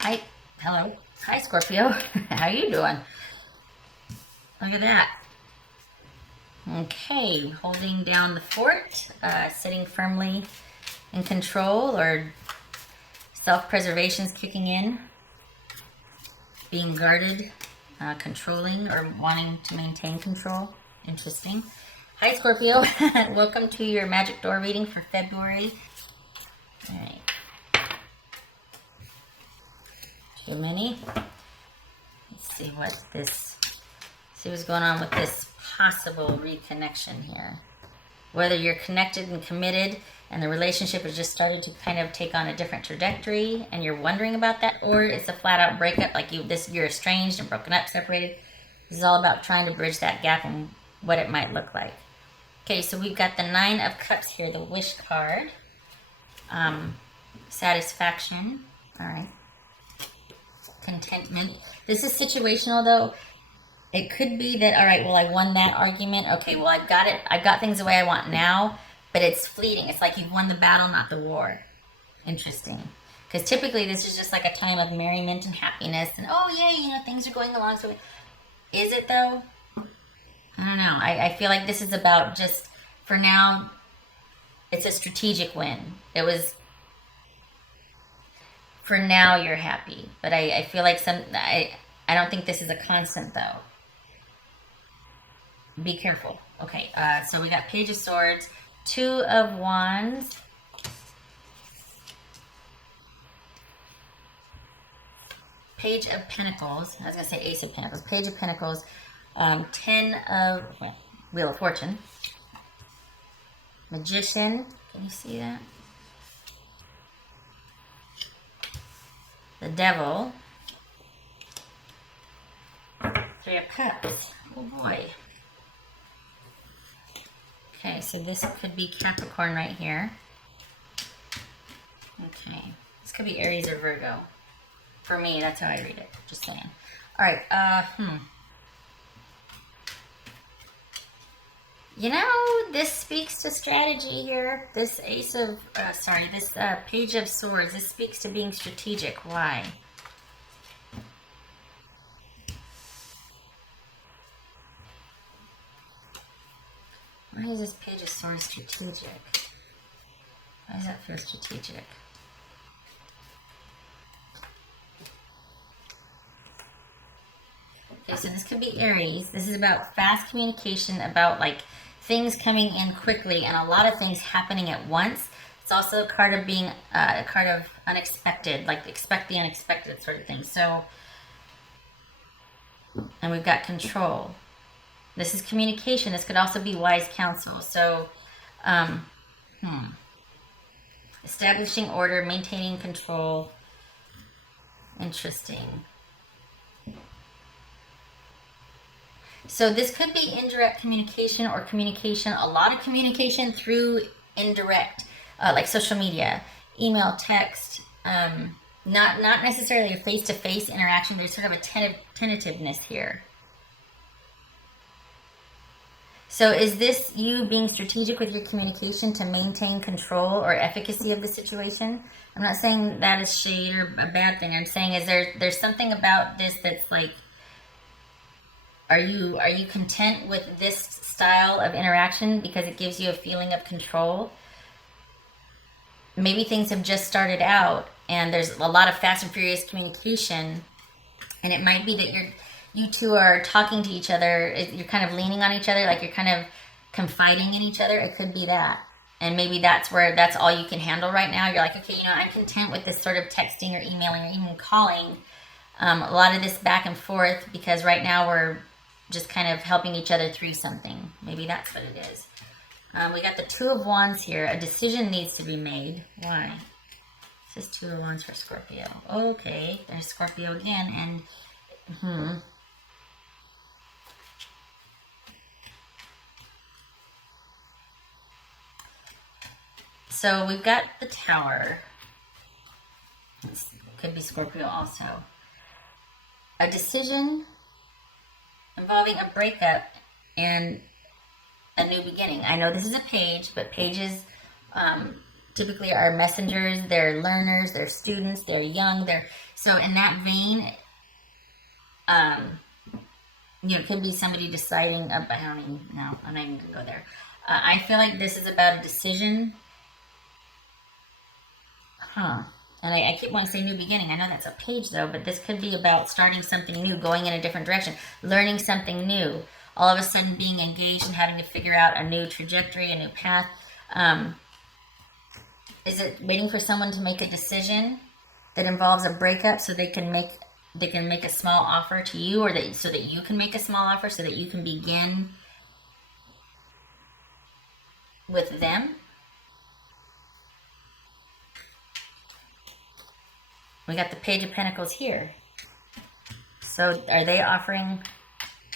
Hi, hello. Hi, Scorpio. How you doing? Look at that. Okay, holding down the fort, sitting firmly in control, or self-preservation's kicking in, being guarded, controlling, or wanting to maintain control. Interesting. Hi, Scorpio. Welcome to your magic door reading for February. All right. Too many. Let's see see what's going on with this possible reconnection here. Whether you're connected and committed and the relationship has just started to kind of take on a different trajectory and you're wondering about that, or it's a flat out breakup, like you're estranged and broken up, separated. This is all about trying to bridge that gap and what it might look like. Okay, so we've got the Nine of Cups here, the Wish card. Satisfaction. All right. Contentment. This is situational though. It could be that, all right, well, I won that argument. Okay, well, I've got it. I've got things the way I want now, but it's fleeting. It's like you've won the battle, not the war. Interesting. Because typically this is just like a time of merriment and happiness and, oh, yay, things are going along. So is it though? I don't know. I feel like this is about just, for now, it's a strategic win. It was, for now, you're happy. But I feel like I don't think this is a constant though. Be careful. Okay, so we got Page of Swords, Two of Wands, Page of Pentacles. I was going to say Ace of Pentacles. Page of Pentacles, Wheel of Fortune, Magician. Can you see that? The Devil, Three of Cups. Oh boy. Okay, so this could be Capricorn right here. Okay, this could be Aries or Virgo. For me, that's how I read it. Just saying. All right. This speaks to strategy here. This Page of Swords. This speaks to being strategic. Why? Why is this Page of Swords strategic? Why does that feel strategic? Okay, so this could be Aries. This is about fast communication, about like things coming in quickly and a lot of things happening at once. It's also a card of being a card of unexpected, like expect the unexpected sort of thing. So, and we've got control. This is communication. This could also be wise counsel. So, establishing order, maintaining control. Interesting. So this could be indirect communication or communication, a lot of communication through indirect, like social media, email, text, not necessarily a face-to-face interaction. There's sort of a tentativeness here. So is this you being strategic with your communication to maintain control or efficacy of the situation? I'm not saying that is shade or a bad thing. I'm saying there's something about this that's like, are you content with this style of interaction because it gives you a feeling of control? Maybe things have just started out and there's a lot of fast and furious communication, and it might be that you two are talking to each other, you're kind of leaning on each other, like you're kind of confiding in each other. It could be that. And maybe that's all you can handle right now. You're like, okay, I'm content with this sort of texting or emailing or even calling. A lot of this back and forth because right now we're just kind of helping each other through something. Maybe that's what it is. We got the Two of Wands here. A decision needs to be made. Why? This is Two of Wands for Scorpio. Okay, there's Scorpio again, and so we've got the Tower. This could be Scorpio also. A decision involving a breakup and a new beginning. I know this is a page, but pages typically are messengers. They're learners. They're students. They're young. So in that vein, it could be somebody deciding, I don't even know, I'm not even going to go there. I feel like this is about a decision. Huh. And I keep wanting to say new beginning. I know that's a page though, but this could be about starting something new, going in a different direction, learning something new. All of a sudden being engaged and having to figure out a new trajectory, a new path. Is it waiting for someone to make a decision that involves a breakup so they can make a small offer to you, or so that you can make a small offer so that you can begin with them? We got the Page of Pentacles here. So are they offering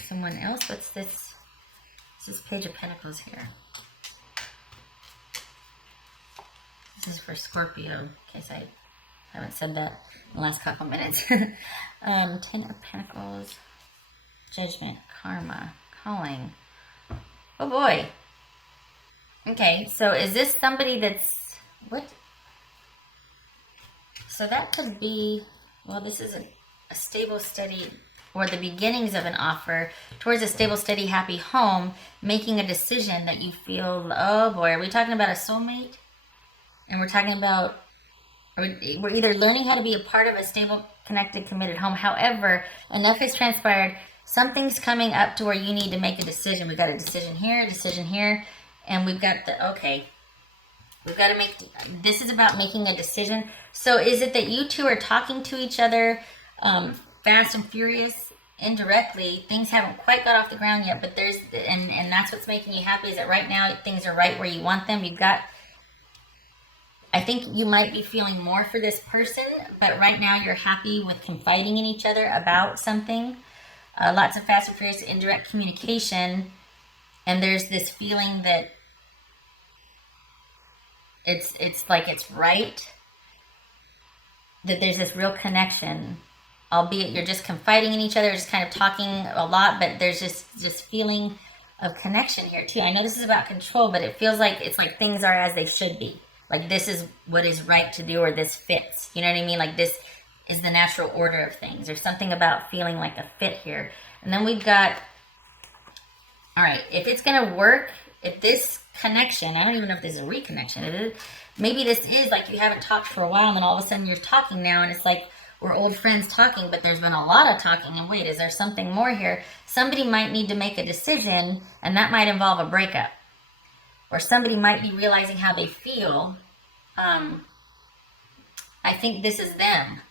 someone else? What's this? This is Page of Pentacles here. This is for Scorpio, in case I haven't said that in the last couple minutes. 10 of Pentacles, Judgment, Karma, Calling. Oh boy. Okay, so is this somebody that's... What? So that could be... Well, this is a stable, steady... Or the beginnings of an offer towards a stable, steady, happy home, making a decision that you feel... Oh boy, are we talking about a soulmate? And we're talking about... We're either learning how to be a part of a stable, connected, committed home. However, enough has transpired. Something's coming up to where you need to make a decision. We've got a decision here, and we've got the... Okay. We've got to make... This is about making a decision. So is it that you two are talking to each other fast and furious, indirectly? Things haven't quite got off the ground yet, but there's... And that's what's making you happy, is that right now things are right where you want them. You've got... I think you might be feeling more for this person, but right now you're happy with confiding in each other about something. Lots of fast and furious indirect communication. And there's this feeling that it's like it's right. That there's this real connection. Albeit you're just confiding in each other, just kind of talking a lot, but there's just feeling of connection here too. I know this is about control, but it feels like it's like things are as they should be. Like this is what is right to do, or this fits. You know what I mean? Like this is the natural order of things. There's something about feeling like a fit here. And then we've got, all right, if it's going to work, if this connection, I don't even know if this is a reconnection. It is, maybe this is like you haven't talked for a while, and then all of a sudden you're talking now, and it's like we're old friends talking, but there's been a lot of talking. And wait, is there something more here? Somebody might need to make a decision, and that might involve a breakup. Or somebody might be realizing how they feel. I think this is them.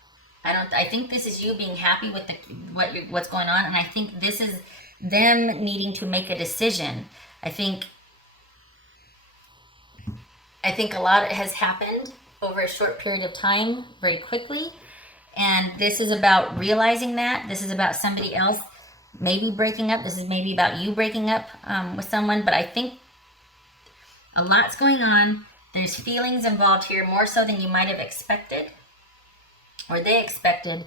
I think this is you being happy with what's going on, and I think this is them needing to make a decision. I think a lot has happened over a short period of time, very quickly, and this is about realizing that. This is about somebody else maybe breaking up. This is maybe about you breaking up with someone, but I think a lot's going on. There's feelings involved here, more so than you might have expected, or they expected.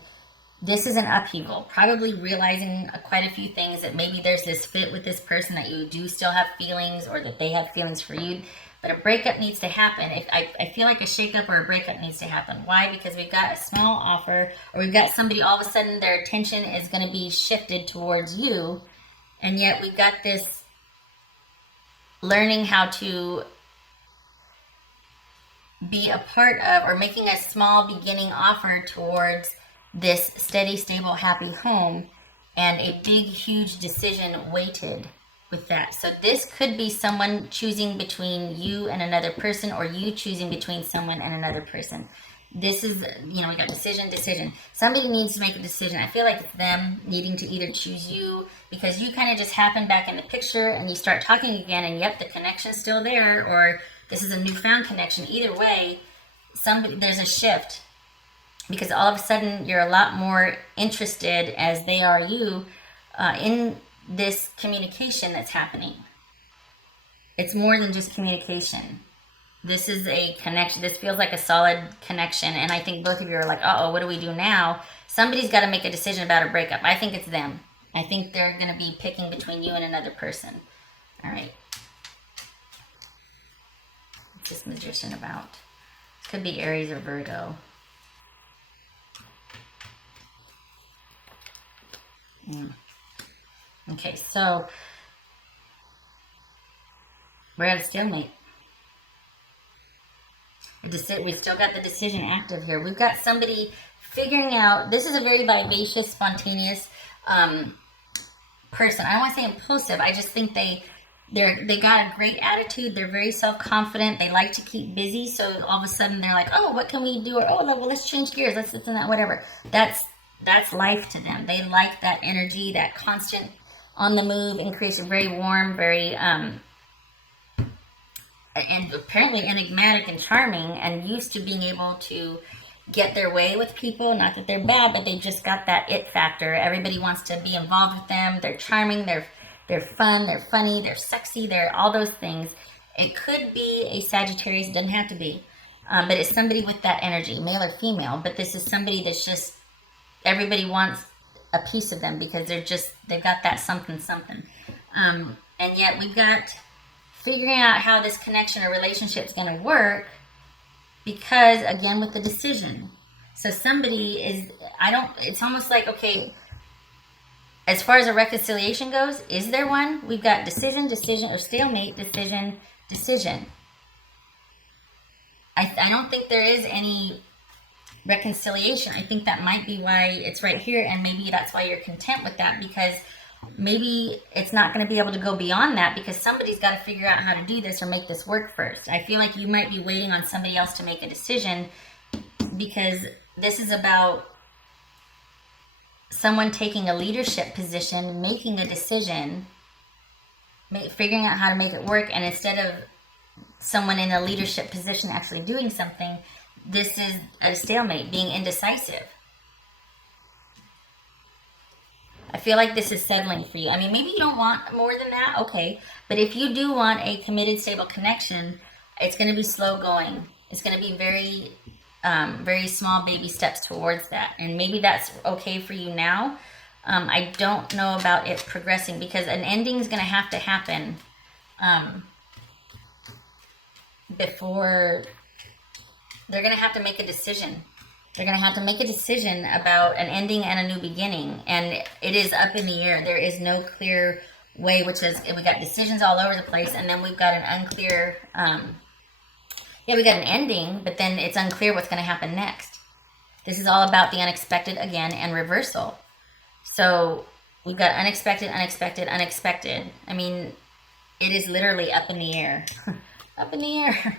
This is an upheaval, probably realizing quite a few things, that maybe there's this fit with this person, that you do still have feelings, or that they have feelings for you. But a breakup needs to happen. I feel like a shakeup or a breakup needs to happen. Why? Because we've got a small offer, or we've got somebody, all of a sudden their attention is going to be shifted towards you, and yet we've got this learning how to be a part of, or making a small beginning offer towards this steady, stable, happy home, and a big, huge decision weighted with that. So this could be someone choosing between you and another person, or you choosing between someone and another person. This is, we got decision. Somebody needs to make a decision. I feel like it's them needing to either choose you, because you kind of just happen back in the picture and you start talking again, and yep, the connection's still there, or this is a newfound connection. Either way, there's a shift, because all of a sudden you're a lot more interested, as they are you, in this communication that's happening. It's more than just communication. This is a connection. This feels like a solid connection. And I think both of you are like, uh-oh, what do we do now? Somebody's got to make a decision about a breakup. I think it's them. I think they're going to be picking between you and another person. All right. What's this Magician about? Could be Aries or Virgo. Okay, so we're at a stalemate. We still got the decision active here. We've got somebody figuring out. This is a very vivacious, spontaneous person. I don't want to say impulsive. I just think they got a great attitude. They're very self confident. They like to keep busy. So all of a sudden they're like, oh, what can we do? Or oh, well, let's change gears. Let's this and that, whatever. That's life to them. They like that energy, that constant on the move, and creates a very warm, very and apparently enigmatic and charming, and used to being able to get their way with people. Not that they're bad, but they've just got that it factor. Everybody wants to be involved with them. They're charming. They're fun. They're funny. They're sexy. They're all those things. It could be a Sagittarius. It doesn't have to be, but it's somebody with that energy, male or female. But this is somebody that's just everybody wants a piece of them because they've got that something something. And yet we've got figuring out how this connection or relationship is going to work, because again with the decision. So somebody is, it's almost like, okay, as far as a reconciliation goes, is there one? We've got decision, or stalemate, decision. I don't think there is any reconciliation. I think that might be why it's right here, and maybe that's why you're content with that, because maybe it's not going to be able to go beyond that, because somebody's got to figure out how to do this or make this work first. I feel like you might be waiting on somebody else to make a decision, because this is about someone taking a leadership position, making a decision, figuring out how to make it work, and instead of someone in a leadership position actually doing something, this is a stalemate, being indecisive. I feel like this is settling for you. I mean, maybe you don't want more than that, okay. But if you do want a committed, stable connection, it's going to be slow going. It's going to be very, very small baby steps towards that. And maybe that's okay for you now. I don't know about it progressing, because an ending is going to happen before they're going to have to make a decision. They're going to have to make a decision about an ending and a new beginning. And it is up in the air. There is no clear way, which is, we got decisions all over the place, and then we've got an unclear, we got an ending, but then it's unclear what's going to happen next. This is all about the unexpected again, and reversal. So we've got unexpected, unexpected, unexpected. I mean, it is literally up in the air. Up in the air.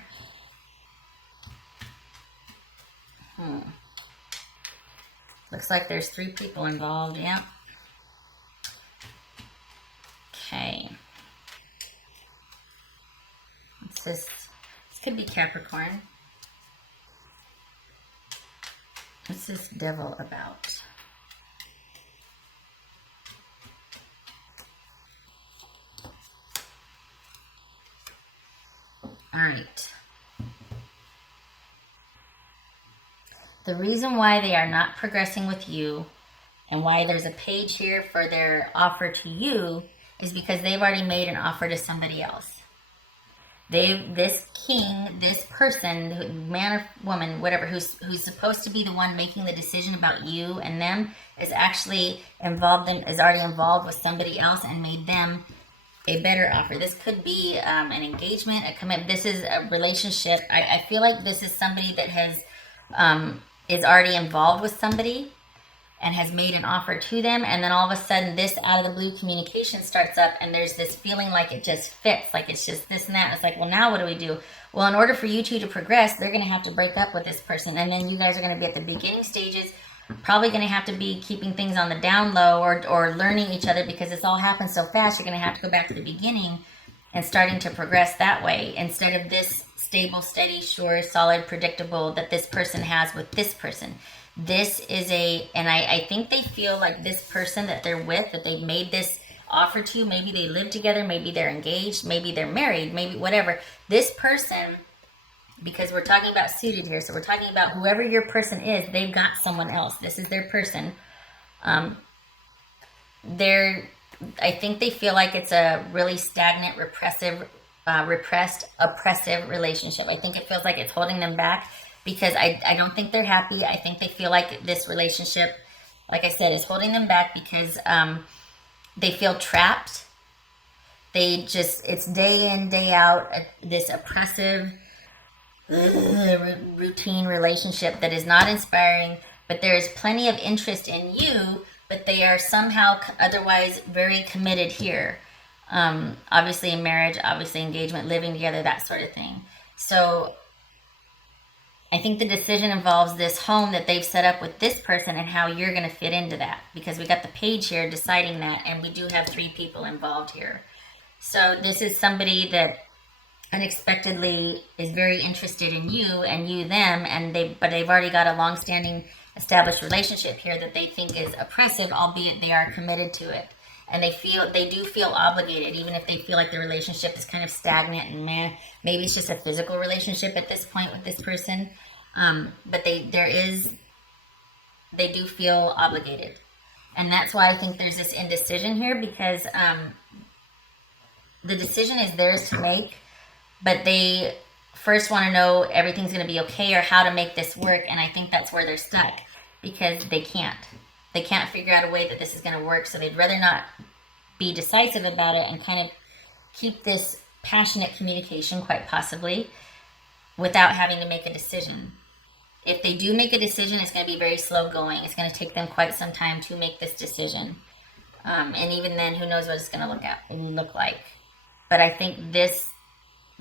Looks like there's 3 people involved, yeah. Okay. This could be Capricorn. What's this devil about? All right. The reason why they are not progressing with you, and why there's a page here for their offer to you, is because they've already made an offer to somebody else. This king, this person, man or woman, whatever, who's supposed to be the one making the decision about you and them, is actually is already involved with somebody else and made them a better offer. This could be an engagement, a commitment. This is a relationship. I feel like this is somebody that has is already involved with somebody and has made an offer to them, and then all of a sudden this out of the blue communication starts up, and there's this feeling like it just fits, like it's just this and that. It's like, well, now what do we do? Well, in order for you two to progress, they're going to have to break up with this person, and then you guys are going to be at the beginning stages, probably going to have to be keeping things on the down low, or learning each other, because it's all happened so fast. You're going to have to go back to the beginning and starting to progress that way, instead of this stable, steady, sure, solid, predictable that this person has with this person. This is and I think they feel like this person that they're with, that they've made this offer to, maybe they live together, maybe they're engaged, maybe they're married, maybe whatever. This person, because we're talking about suited here, so we're talking about whoever your person is, they've got someone else. This is their person. I think they feel like it's a really stagnant, repressed, oppressive relationship. I think it feels like it's holding them back, because I don't think they're happy. I think they feel like this relationship like I said, is holding them back because they feel trapped. It's day in, day out, this oppressive routine relationship that is not inspiring, but there is plenty of interest in you, but they are somehow otherwise very committed here. Obviously in marriage, obviously engagement, living together, that sort of thing. So I think the decision involves this home that they've set up with this person and how you're going to fit into that, because we got the page here deciding that, and we do have 3 people involved here. So this is somebody that unexpectedly is very interested in you and you them, and they've already got a long-standing established relationship here that they think is oppressive, albeit they are committed to it, and they do feel obligated, even if they feel like the relationship is kind of stagnant and maybe it's just a physical relationship at this point with this person, but they do feel obligated, and that's why I think there's this indecision here, because the decision is theirs to make, but they first want to know everything's going to be okay or how to make this work, and I think that's where they're stuck, because they can't figure out a way that this is going to work, so they'd rather not be decisive about it and kind of keep this passionate communication, quite possibly, without having to make a decision. If they do make a decision, it's going to be very slow going. It's going to take them quite some time to make this decision, and even then, who knows what it's going to look like. But I think there's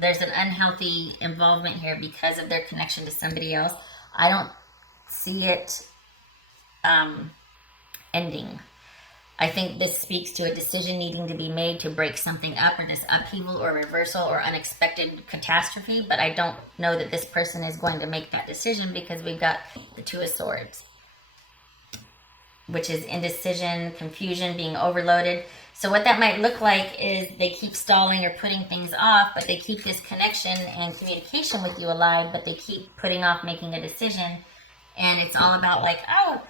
an unhealthy involvement here because of their connection to somebody else. I don't see it ending. I think this speaks to a decision needing to be made to break something up, or this upheaval or reversal or unexpected catastrophe, but I don't know that this person is going to make that decision, because we've got the 2 of Swords, which is indecision, confusion, being overloaded. So what that might look like is they keep stalling or putting things off, but they keep this connection and communication with you alive, but they keep putting off making a decision. And it's all about like, oh,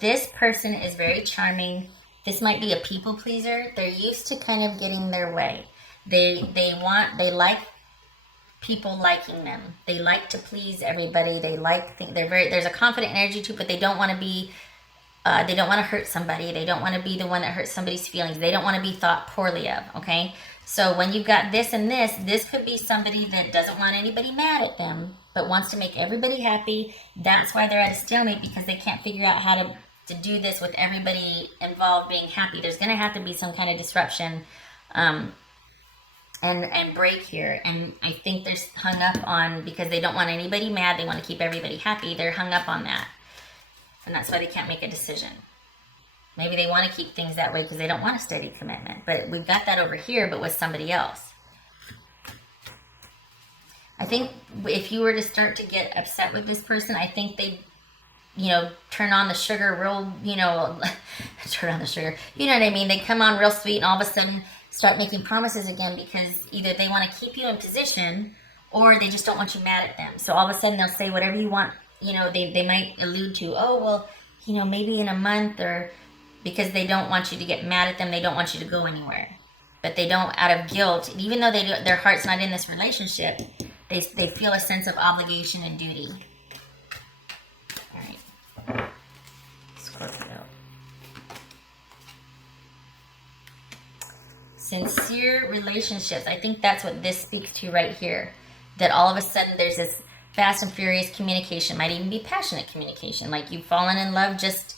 this person is very charming. This might be a people pleaser. They're used to kind of getting their way. They like people liking them. They like to please everybody. There's a confident energy to it, but they don't want to be, they don't want to hurt somebody. They don't want to be the one that hurts somebody's feelings. They don't want to be thought poorly of, okay? So when you've got this and this could be somebody that doesn't want anybody mad at them, but wants to make everybody happy. That's why they're at a stalemate, because they can't figure out how to do this with everybody involved being happy. There's going to have to be some kind of disruption, and break here. And I think they're hung up on, because they don't want anybody mad, they want to keep everybody happy, they're hung up on that, and that's why they can't make a decision. Maybe they want to keep things that way because they don't want a steady commitment, but we've got that over here, but with somebody else. I think if you were to start to get upset with this person, I think they turn on the sugar real, turn on the sugar, you know what I mean? They come on real sweet and all of a sudden start making promises again, because either they want to keep you in position or they just don't want you mad at them. So all of a sudden they'll say whatever you want, they might allude to, oh, well, maybe in a month, or because they don't want you to get mad at them. They don't want you to go anywhere, but they don't, out of guilt, even though their heart's not in this relationship, they feel a sense of obligation and duty. All right. Scorpio. Sincere relationships. I think that's what this speaks to right here. That all of a sudden there's this fast and furious communication. Might even be passionate communication. Like you've fallen in love just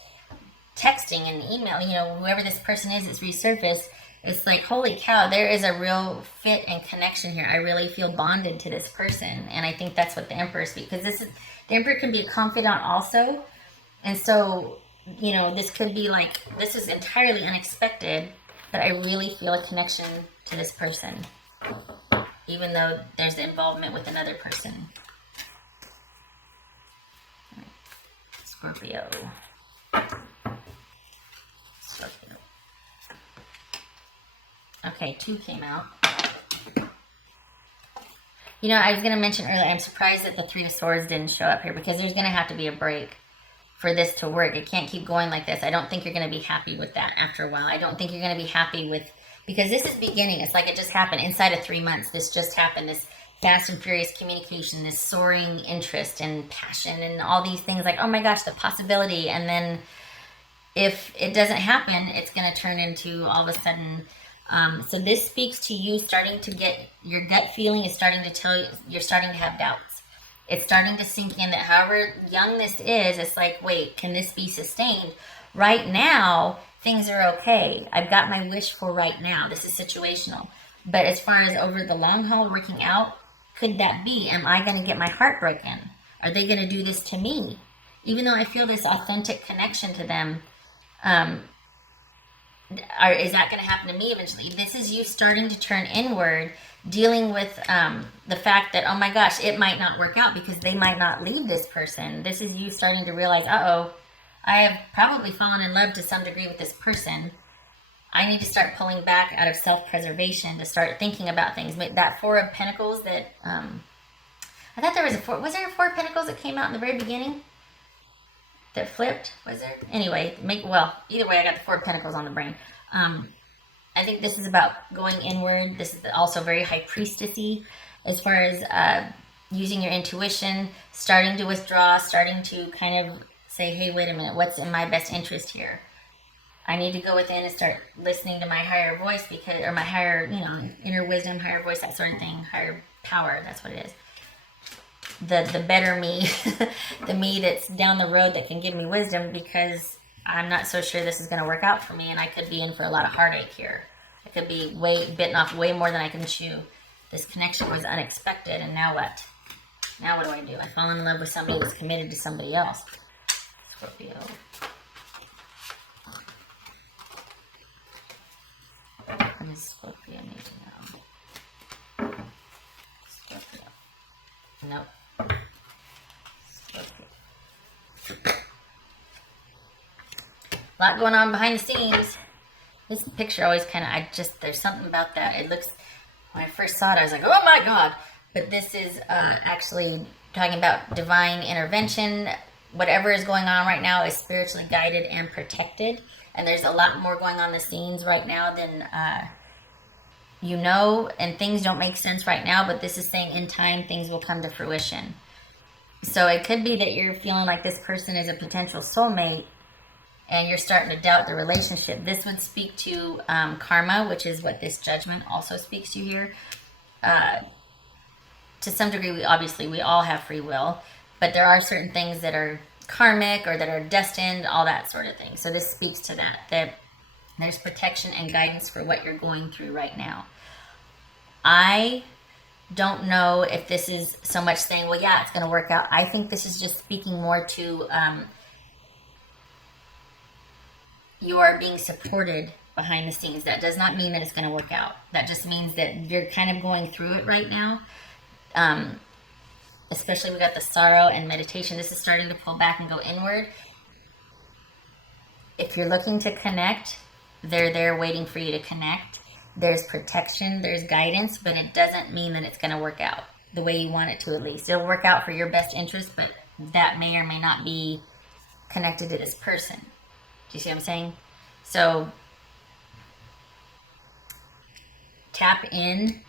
texting and email. Whoever this person is, it's resurfaced. It's like, holy cow, there is a real fit and connection here. I really feel bonded to this person. And I think that's what the Emperor speaks. Because the Emperor can be a confidant also. And so, this could be like, this is entirely unexpected, but I really feel a connection to this person, even though there's involvement with another person. Scorpio. Okay, 2 came out. I was going to mention earlier, I'm surprised that the 3 of Swords didn't show up here, because there's going to have to be a break for this to work. It can't keep going like this. I don't think you're going to be happy with that after a while. I don't think you're going to be happy with, because this is beginning. It's like it just happened inside of 3 months. This just happened. This fast and furious communication, this soaring interest and passion and all these things like, oh my gosh, the possibility. And then if it doesn't happen, it's going to turn into all of a sudden. So this speaks to you starting to get, your gut feeling is starting to tell you, you're starting to have doubts. It's starting to sink in that however young this is, it's like, wait, can this be sustained? Right now, things are okay. I've got my wish for right now. This is situational. But as far as over the long haul working out, could that be? Am I going to get my heart broken? Are they going to do this to me? Even though I feel this authentic connection to them, is that going to happen to me eventually? This is you starting to turn inward, dealing with the fact that, oh my gosh, it might not work out because they might not leave this person. This is you starting to realize, uh-oh, I have probably fallen in love to some degree with this person. I need to start pulling back out of self-preservation to start thinking about things. That Four of Pentacles that, I thought there was was there a Four of Pentacles that came out in the very beginning? That flipped, was there? Anyway, either way, I got the Four of Pentacles on the brain. I think this is about going inward. This is also very high priestessy as far as using your intuition, starting to withdraw, starting to kind of say, hey, wait a minute, what's in my best interest here? I need to go within and start listening to my higher voice or my higher, inner wisdom, higher voice, that sort of thing, higher power, that's what it is. The better me, the me that's down the road that can give me wisdom, because I'm not so sure this is going to work out for me, and I could be in for a lot of heartache here. I could be bitten off way more than I can chew. This connection was unexpected, and now what? Now what do I do? I fall in love with somebody that's committed to somebody else. Scorpio. What is Scorpio need to know? Scorpio. Nope. A lot going on behind the scenes. This picture always there's something about that. It looks, when I first saw it, I was like, oh my God. But this is actually talking about divine intervention. Whatever is going on right now is spiritually guided and protected. And there's a lot more going on the scenes right now than and things don't make sense right now, but this is saying in time things will come to fruition. So it could be that you're feeling like this person is a potential soulmate and you're starting to doubt the relationship. This would speak to karma, which is what this judgment also speaks to here. To some degree, we all have free will, but there are certain things that are karmic or that are destined, all that sort of thing. So this speaks to that there's protection and guidance for what you're going through right now. I don't know if this is so much saying, well, yeah, it's going to work out. I think this is just speaking more to you are being supported behind the scenes. That does not mean that it's going to work out. That just means that you're kind of going through it right now. Especially we got the sorrow and meditation. This is starting to pull back and go inward. If you're looking to connect, they're there waiting for you to connect. There's protection, there's guidance, but it doesn't mean that it's going to work out the way you want it to, at least. It'll work out for your best interest, but that may or may not be connected to this person. Do you see what I'm saying? So tap in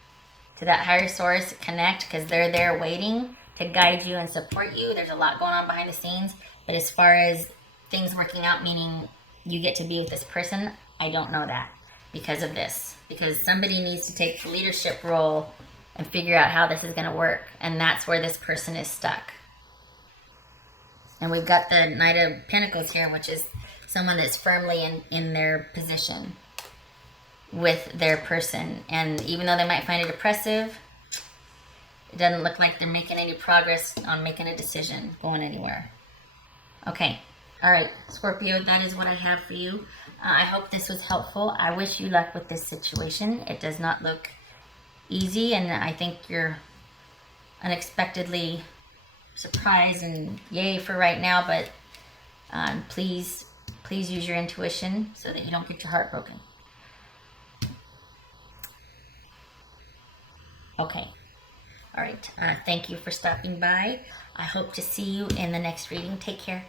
to that higher source, connect, because they're there waiting to guide you and support you. There's a lot going on behind the scenes, but as far as things working out, meaning you get to be with this person, I don't know that because of this. Because somebody needs to take the leadership role and figure out how this is going to work. And that's where this person is stuck. And we've got the Knight of Pentacles here, which is someone that's firmly in their position with their person. And even though they might find it oppressive, it doesn't look like they're making any progress on making a decision, going anywhere. Okay. All right, Scorpio, that is what I have for you. I hope this was helpful. I wish you luck with this situation. It does not look easy, and I think you're unexpectedly surprised and yay for right now, but please use your intuition so that you don't get your heart broken. Okay. All right. Thank you for stopping by. I hope to see you in the next reading. Take care.